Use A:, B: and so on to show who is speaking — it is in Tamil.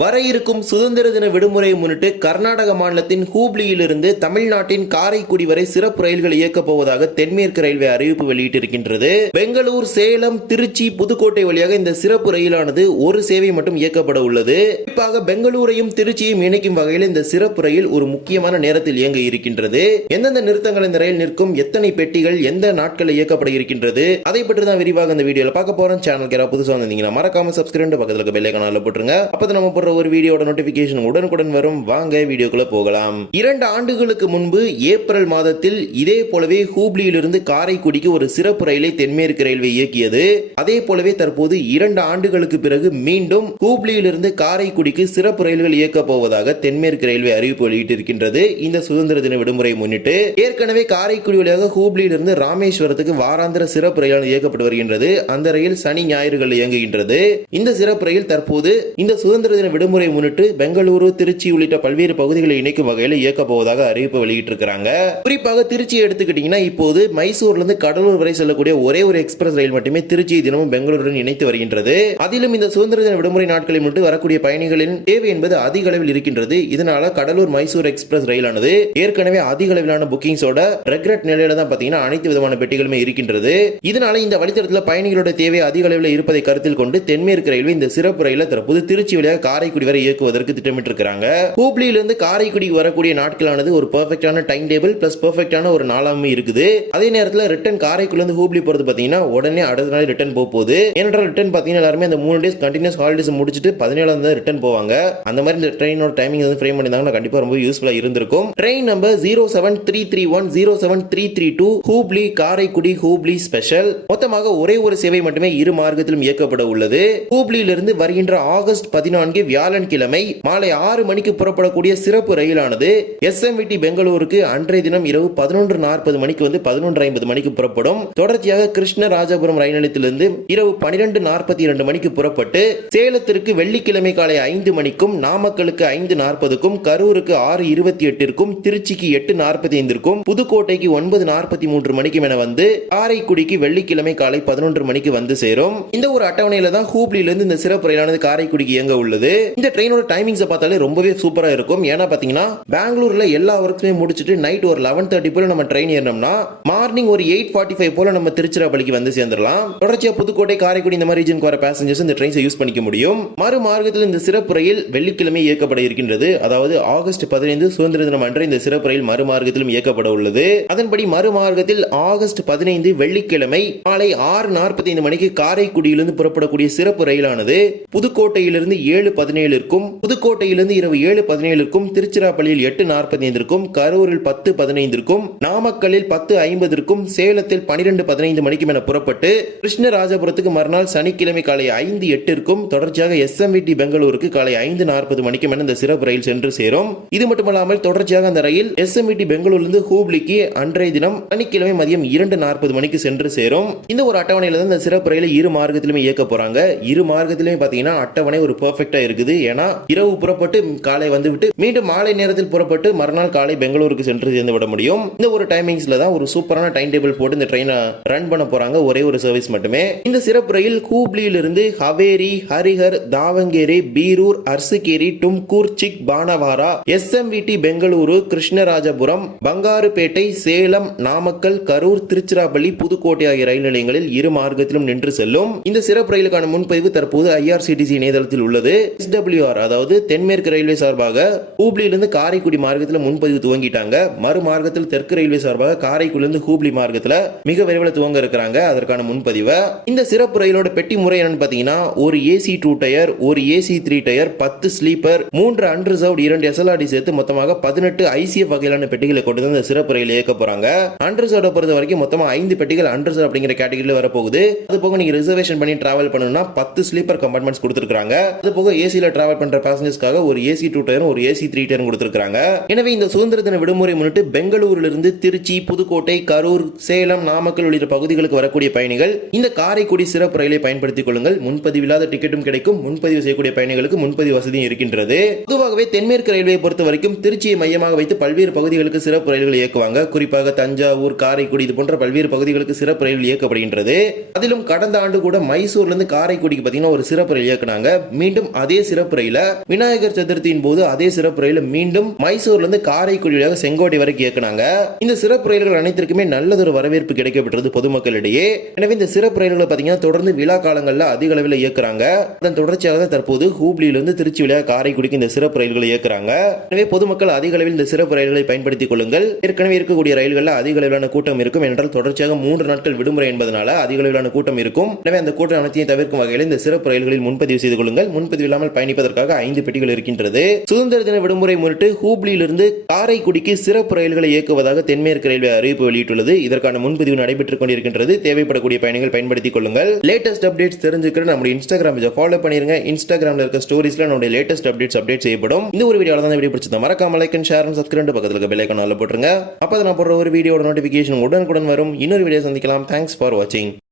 A: வர இருக்கும் சுதந்திர தின விடுமுறையை முன்னிட்டு கர்நாடக மாநிலத்தின் ஹூப்ளியிலிருந்து தமிழ்நாட்டின் காரைக்குடி வரை சிறப்பு ரயில்கள் இயக்கப் போவதாக தென்மேற்கு ரயில்வே அறிவிப்பு வெளியிட்டிருக்கின்றது. பெங்களூர் சேலம் திருச்சி புதுக்கோட்டை வழியாக இந்த சிறப்பு ரயிலானது ஒரு சேவை மட்டும் இயக்கப்பட உள்ளது. குறிப்பாக பெங்களூரையும் திருச்சியையும் இணைக்கும் வகையில் இந்த சிறப்பு ரயில் ஒரு முக்கியமான நேரத்தில் இயங்க இருக்கின்றது. எந்தெந்த நிறுத்தங்கள் இந்த ரயில் நிற்கும் எத்தனை பெட்டிகள் எந்த நாட்களில் இயக்கப்பட இருக்கின்றது அதை பற்றி தான் விரிவாக இந்த வீடியோல பார்க்க போறோம். சேனல் யாராவது புதுசாக வந்தீங்கன்னா மறக்காம சப்ஸ்கிரைப் பக்கத்துல இருக்க போட்டுருங்க. அப்பதான் நம்ம போடுற ஒரு வீடியோட நோட்டிபிகேஷன் உடனுக்குடன் வரும். வாங்க வீடியோக்குள்ள போகலாம். இரண்டு ஆண்டுகளுக்கு முன்பு ஏப்ரல் மாதத்தில் இதே போலவே ஹூப்ளியிலிருந்து காரைக்குடிக்கு ஒரு சிறப்பு ரயிலை தென்மேற்கு ரயில்வே இயக்கியது. அதே போலவே தற்போது இரண்டு ஆண்டுகளுக்கு பிறகு மீண்டும் ஹூப்ளியிலிருந்து காரைக்குடிக்கு சிறப்பு ரயில்கள் இயக்கப் போவதாக தென்மேற்கு ரயில்வே அறிவிப்பு வெளியிட்டிருக்கின்றது. இந்த சுதந்திர தின விடுமுறை முன்னிட்டு ஏற்கனவே காரைக்குடி வழியாக ஹூப்ளியிலிருந்து ராமேஸ்வரத்துக்கு வாராந்திர சிறப்பு ரயில் இயக்கப்பட்டு வருகின்றது. அந்த ரயில் சனி ஞாயிறுகள் இயங்குகின்றது. இந்த சிறப்பு ரயில் தற்போது இந்த சுதந்திர தின விடுமுறை முன்னிட்டு பெங்களூரு திருச்சி உள்ளிட்ட பல்வேறு பகுதிகளை இணைக்கும் வகையில் இயக்க போவதாக அறிவிப்பு வெளியிட்டிருக்கிறாங்க. குறிப்பாக திருச்சியை எடுத்துக்கிட்டீங்கன்னா இப்போது மைசூர்ல இருந்து கடலூர் வரை செல்லக்கூடிய ஒரே ஒரு எக்ஸ்பிரஸ் ரயில் மட்டுமே திருச்சி தினமும் பெங்களூருடன் இணைத்து வருகின்றது. அதிலும் இந்த சுதந்திர தின விடுமுறை நாட்களை முன்னிட்டு வரக்கூடிய பயணிகளின் தேவை என்பது அதிக அளவில் இருக்கின்றது. இதனால கடலூர் மைசூர் எக்ஸ்பிரஸ் ரயிலானது ஏற்கனவே அதிக அளவிலான புக்கிங்ஸோட ரெக்ரெட் நிலையில தான் பாத்தீங்கன்னா அனைத்து விதமான பெட்டிகளுமே இருக்கின்றது. இதனால இந்த வழித்தடத்தில் பயணிகளோட தேவை அதிக அளவில் இருப்பதை கருத்தில் கொண்டு தென்மேற்கு ரயில்வே இந்த சிறப்பு ரயில தற்போது திருச்சி வழியாக காரைக்குடி வரை இயக்குவதற்கு திட்டமிட்டிருக்கிறாங்க. ஹூப்ளியிலிருந்து காரைக்குடி வரக்கூடிய நாட்களானது ஒரு பெர்ஃபெக்டான டைம் டேபிள் பிளஸ் பெர்ஃபெக்டான ஒரு நாளாமே இருக்குது. அதே நேரத்தில் ரிட்டன் காரைக்குடி இருந்து ஹூப்ளி போறது பார்த்தீங்கன்னா உடனே அடுத்த நாள் ரிட்டன் போக போகுது ஏனென்றால் ரிட்டன் பார்த்தீங்கன்னா எல்லாருமே அந்த மூணு டேஸ் கண்டினியூஸ் ஹாலிடேஸ் முடிச்சுட்டு பதினேழாம் தான் ரிட்டன் போவாங்க. அந்த மாதிரி இந்த ட்ரெயினோட டைமிங் வந்து ஃப்ரேம் பண்ணியிருந்தாங்கன்னா கண்டிப்பாக ரொம்ப யூஸ்ஃபுல்லாக இருந்திருக்கும். Train number zero seven three three one zero seven three three two Hubli Karaikudi Hubli special மொத்தமாக ஒரே ஒரு சேவை மட்டுமே இரு மார்க்கத்திலும் இயக்கப்பட உள்ளது. ஹூப்ளியிலிருந்து வருகின்ற ஆகஸ்ட் பதினான்கு வியாழன்கிழமை மாலை ஆறு மணிக்கு புறப்படக்கூடிய சிறப்பு ரயிலானது எஸ்எம்விடி பெங்களூருக்கு அன்றைய தினம் இரவு பதினொன்று நாற்பது மணிக்கு வந்து பதினொன்று ஐம்பது மணிக்கு புறப்படும். தொடர்ச்சியாக கிருஷ்ணராஜபுரம் ரயில் நிலையத்திலிருந்து இரவு பனிரெண்டு நாற்பத்தி இரண்டு மணிக்கு புறப்பட்டு சேலத்திற்கு வெள்ளிக்கிழமை காலை ஐந்து மணிக்கும் நாமக்கலுக்கு ஐந்து நாற்பதுக்கும் கரூருக்கு ஆறு இருபத்தி எட்டிற்கும் திருச்சிக்கு எட்டு நாற்பத்தி ஐந்திற்கும் புதுக்கோட்டைக்கு ஒன்பது நாற்பத்தி மூன்று மணிக்கும் என வந்து காரைக்குடிக்கு வெள்ளிக்கிழமை காலை பதினொன்று மணிக்கு வந்து சேரும். இந்த ஒரு அட்டவணையில தான் ஹூப்ளியிலிருந்து இந்த சிறப்பு ரயிலானது காரைக்குடிக்கு இயங்க உள்ளது. இந்த ட்ரெயினோட டைமிங்ஸை பார்த்தாலே ரொம்பவே சூப்பராக இருக்கும். ஏன்னா பார்த்தீங்கன்னா பெங்களூரில் எல்லா ஒர்க்ஸுமே முடிச்சுட்டு நைட் ஒரு லெவன் தேர்ட்டி போல நம்ம ட்ரெயின் ஏறினோம்னா மார்னிங் ஒரு எயிட் ஃபார்ட்டி ஃபைவ் போல நம்ம திருச்சிராப்பள்ளிக்கு வந்து சேர்ந்துடலாம். தொடர்ச்சியாக புதுக்கோட்டை காரைக்குடி இந்த மாதிரி ரீஜனுக்கு வர பேசஞ்சர்ஸ் இந்த ட்ரெயின்ஸை யூஸ் பண்ணிக்க முடியும். மறு மார்க்கத்தில் இந்த சிறப்பு ரயில் வெள்ளிக்கிழமை இயக்கப்பட இருக்கின்றது. அதாவது ஆகஸ்ட் பதினைந்து சுதந்திர தினம் அன்று இந்த சிறப்பு ரயில் மறு மார்க்கத்திலும் இயக்கப்பட உள்ளது. அதன்படி மறு மார்க்கத்தில் ஆகஸ்ட் பதினைந்து வெள்ளிக்கிழமை மாலை ஆறு நாற்பத்தி ஐந்து மணிக்கு காரைக்குடியிலிருந்து புறப்படக்கூடிய சிறப்பு ரயிலானது புதுக்கோட்டையிலிருந்து ஏழு பதினைந்து பதினேழுக்கும் புதுக்கோட்டையிலிருந்து இரவு ஏழு பதினேழுக்கும் திருச்சிராப்பள்ளியில் எட்டு நாற்பத்தி ஐந்திற்கும் கரூரில் பத்து பதினைந்திற்கும் நாமக்கல்லில் பத்து ஐம்பதற்கும் சேலத்தில் பனிரெண்டு பதினைந்து மணிக்கும் என புறப்பட்டு கிருஷ்ணராஜபுரத்துக்கு மறுநாள் சனிக்கிழமை காலை ஐந்து எட்டிற்கும் தொடர்ச்சியாக எஸ்எம்விடி பெங்களூருக்கு காலை ஐந்து நாற்பது மணிக்கும் என இந்த சிறப்பு ரயில் சென்று சேரும். இது மட்டுமல்லாமல் தொடர்ச்சியாக அந்த ரயில் எஸ்எம்விடி பெங்களூரிலிருந்து ஹூப்ளிக்கு அன்றைய தினம் சனிக்கிழமை மதியம் இரண்டு நாற்பது மணிக்கு சென்று சேரும். இந்த ஒரு அட்டவணையில தான் இந்த சிறப்பு ரயிலை இரு மார்க்கத்திலுமே இயக்க போறாங்க. இரு மார்க்கத்திலுமே பாத்தீங்கன்னா அட்டவணை ஒரு பெர்ஃபெக்டா இருக்குது ஏன்னா இரவு புறப்பட்டு காலை வந்துவிட்டு மீண்டும் மாலை நேரத்தில் புறப்பட்டு மறுநாள் காலை பெங்களூருக்கு சென்று சேர்ந்து விட முடியும். இந்த ஒரு டைமிங்ஸ்ல தான் ஒரு சூப்பரான டைம் டேபிள் போட்டு இந்த ட்ரெயினை ரன் பண்ண போறாங்க. ஒரே ஒரு சர்வீஸ் மட்டுமே. இந்த சிறப்பு ரயில் ஹூப்ளியிலிருந்து ஹவேரி ஹரிஹர் தாவங்கேரி பீரூர் அர்சுகேரி டும்கூர் சிக் பானவாரா எஸ்எம்விடி பெங்களூரு கிருஷ்ணராஜபுரம் பங்காருப்பேட்டை சேலம் நாமக்கல் கரூர் திருச்சிராப்பள்ளி புதுக்கோட்டை ஆகிய ரயில் நிலையங்களில் இரு மார்க்கத்திலும் நின்று செல்லும். இந்த சிறப்பு ரயிலுக்கான முன்பதிவு தற்போது ஐஆர்சிடிசி இணையதளத்தில் உள்ளது. எஸ்டபிள்யூஆர் அதாவது தென்மேற்கு ரயில்வே சார்பாக ஹூப்ளியிலிருந்து காரைக்குடி மார்க்கத்தில் முன்பதிவு துவங்கிட்டாங்க. மறு மார்க்கத்தில் தெற்கு ரயில்வே சார்பாக காரைக்குடியிலிருந்து ஹூப்ளி மார்க்கத்தில் மிக விரைவில் துவங்க இருக்கிறாங்க அதற்கான முன்பதிவை. இந்த சிறப்பு ரயிலோட பெட்டி முறை என்னன்னு பாத்தீங்கன்னா ஒரு ஏசி டூ டயர் ஒரு ஏசி த்ரீ டயர் பத்து ஸ்லீப்பர் மூன்று அன்ரிசர்வ் இரண்டு எஸ்எல்ஆர்டி சேர்த்து மொத்தமாக பதினெட்டு ஐசிஎஃப் வகையிலான பெட்டிகளை கொண்டு வந்து இந்த சிறப்பு ரயில் இயக்க போறாங்க. அன்ரிசர்வ்ட பொறுத்த வரைக்கும் மொத்தமாக ஐந்து பெட்டிகள் அன்ரிசர்வ் அப்படிங்கிற கேட்டகரியில் வரப்போகுது. அது போக நீங்க ரிசர்வேஷன் பண்ணி டிராவல் பண்ணணும்னா பத்து ஸ்லீப்பர் கம்பார்ட்மெண்ட்ஸ் கொடுத்துருக்காங்க அது போக ஏசியில் டிராவல் பண்ற பேசஞ்சர்ஸ்க்காக ஒரு ஏசி டூ டயரும் ஒரு ஏசி த்ரீ டயரும் கொடுத்துருக்காங்க எனவே இந்த சுதந்திர தின விடுமுறை முன்னிட்டு பெங்களூரிலிருந்து திருச்சி புதுக்கோட்டை கரூர் சேலம் நாமக்கல் உள்ளிட்ட பகுதிகளுக்கு வரக்கூடிய பயணிகள் இந்த காரைக்குடி சிறப்பு ரயிலை பயன்படுத்திக் கொள்ளுங்கள். முன்பதிவில்லாத டிக்கெட்டும் கிடைக்கும். முன்பதிவு செய்யக்கூடிய பயணிகளுக்கு முன்பதிவு வசதியும் இருக்கின்றது. பொதுவாகவே தென்மேற்கு ரயில்வே பொறுத்த வரைக்கும் திருச்சியை மையமாக வைத்து பல்வேறு பகுதிகளுக்கு சிறப்பு ரயில்கள் இயக்குவாங்க. குறிப்பாக தஞ்சாவூர் காரைக்குடி இது போன்ற பல்வேறு பகுதிகளுக்கு சிறப்பு ரயில் இயக்கப்படுகின்றது. அதிலும் கடந்த ஆண்டு கூட மைசூர்ல இருந்து காரைக்குடிக்கு பார்த்தீங்கன்னா ஒரு சிறப்பு ரயில் இயக்குனாங்க. மீண்டும் அதே சிறப்பு ரயில விநாயகர் சதுர்த்தியின் போது அதே சிறப்பு ரயில மீண்டும் மைசூர்ல இருந்து காரைக்குடி வழியாக செங்கோட்டை வரைக்கும் இயக்குனாங்க. இந்த சிறப்பு ரயில்கள் அனைத்திற்குமே நல்லதொரு வரவேற்பு கிடைக்கப்பட்டது பொதுமக்களிடையே. எனவே இந்த சிறப்பு ரயில்களை பாத்தீங்கன்னா தொடர்ந்து விழா காலங்களில் அதிக அளவில் இயக்குறாங்க. அதன் தொடர்ச்சியாக தான் தற்போது ஹூப்ளியிலிருந்து திருச்சி வழியாக காரைக்குடிக்கு இந்த சிறப்பு ரயில்களை இயக்குறாங்க. எனவே பொதுமக்கள் அதிக அளவில் இந்த சிறப்பு ரயில்களை பயன்படுத்திக் கொள்ளுங்கள். ஏற்கனவே இருக்கக்கூடிய ரயில்களில் அதிக அளவிலான கூட்டம் இருக்கும். என்றால் தொடர்ச்சியாக மூன்று நாட்கள் விடுமுறை என்பதனால அதிக அளவிலான கூட்டம் இருக்கும். எனவே அந்த கூட்டம் அனைத்தையும் தவிர்க்கும் வகையில் இந்த சிறப்பு ரயில்களில் முன்பதிவு செய்து கொள்ளுங்கள். முன்பதிவு இல்லாமல் பயணிப்பதற்காக ஐந்து பெட்டிகள் இருக்கின்றது. சுதந்திர தின விடுமுறை முன்னிட்டு ஹூப்ளியிலிருந்து காரைக்குடிக்கு சிறப்பு ரயில்களை இயக்குவதாக தென்மேற்கு ரயில்வே அறிவிப்பு வெளியிட்டுள்ளது. இதற்கான முன்பதிவு நடைபெற்றுக் கொண்டிருக்கின்றது. தேவைப்படக்கூடிய பயணிகள் பயன்படுத்திக் கொள்ளுங்கள். லேட்டஸ்ட் அப்டேட்ஸ் தெரிஞ்சுக்கிற நம்முடைய இன்ஸ்டாகிராம் ஃபாலோ பண்ணிருங்க. இன்ஸ்டாகிராம்ல இருக்க ஸ்டோரிஸ்ல நம்முடைய லேட்டஸ்ட் அப்டேட்ஸ் அப்டேட் செய்யப்படும். இந்த ஒரு வீடியோ தான் வீடியோ பிடிச்சது மறக்காம லைக் அண்ட் ஷேர் சப்ஸ்கிரைப் பக்கத்துல இருக்க பெல் ஐக்கான் போட்டுருங்க. அப்போ நான் போடுற ஒரு வீடியோட நோட்டிஃபிகேஷன் உடனுக்குடன் வரும். இன்னொரு வீடியோ சந்திக்கலாம். தேங்க்ஸ் ஃபார் வாட்சிங்